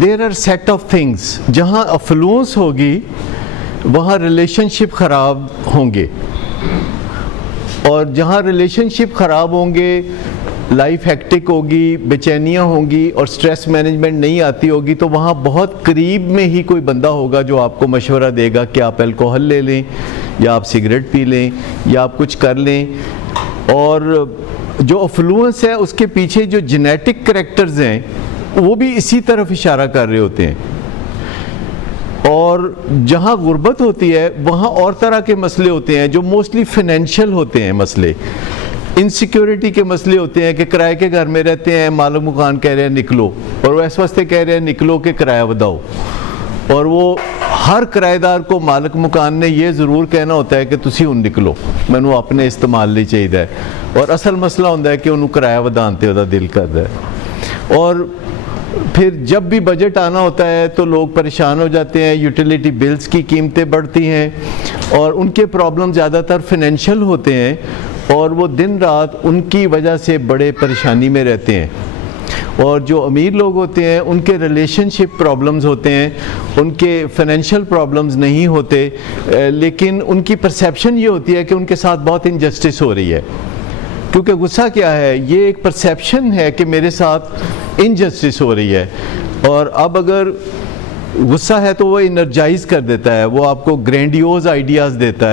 There are set of things, جہاں influence ہوگی وہاں ریلیشن شپ خراب ہوں گے، اور جہاں ریلیشن شپ خراب ہوں گے لائف ہیکٹک ہوگی، بے چینیاں ہوں گی اور سٹریس مینجمنٹ نہیں آتی ہوگی، تو وہاں بہت قریب میں ہی کوئی بندہ ہوگا جو آپ کو مشورہ دے گا کہ آپ الکوہل لے لیں یا آپ سگریٹ پی لیں یا آپ کچھ کر لیں. اور جو افلوئنس ہے اس کے پیچھے جو جینیٹک کریکٹرز ہیں وہ بھی اسی طرف اشارہ کر رہے ہوتے ہیں. اور جہاں غربت ہوتی ہے وہاں اور طرح کے مسئلے ہوتے ہیں جو موسٹلی فائنینشیل ہوتے ہیں. مسئلے انسیکیورٹی کے مسئلے ہوتے ہیں کہ کرائے کے گھر میں رہتے ہیں، مالک مکان کہہ رہے ہیں نکلو، اور وہ اس واسطے کہہ رہے ہیں نکلو کہ کرایہ وداؤ، اور وہ ہر کرایہ دار کو مالک مکان نے یہ ضرور کہنا ہوتا ہے کہ تسی ہن نکلو، مینوں اپنے استعمال لئی چاہیے. اور اصل مسئلہ ہوتا ہے کہ انہوں کرایہ ودانتے ہوتا دل کرتا ہے. اور پھر جب بھی بجٹ آنا ہوتا ہے تو لوگ پریشان ہو جاتے ہیں، یوٹیلیٹی بلز کی قیمتیں بڑھتی ہیں اور ان کے پرابلم زیادہ تر فائنینشیل ہوتے ہیں، اور وہ دن رات ان کی وجہ سے بڑے پریشانی میں رہتے ہیں. اور جو امیر لوگ ہوتے ہیں ان کے ریلیشن شپ پرابلمز ہوتے ہیں، ان کے فائنینشیل پرابلمز نہیں ہوتے، لیکن ان کی پرسیپشن یہ ہوتی ہے کہ ان کے ساتھ بہت انجسٹس ہو رہی ہے. کیونکہ غصہ کیا ہے؟ یہ ایک پرسیپشن ہے کہ میرے ساتھ انجسٹس ہو رہی ہے. اور اب اگر غصہ ہے تو وہ انرجائز کر دیتا ہے، وہ آپ کو گرینڈیوز آئیڈیاز دیتا ہے.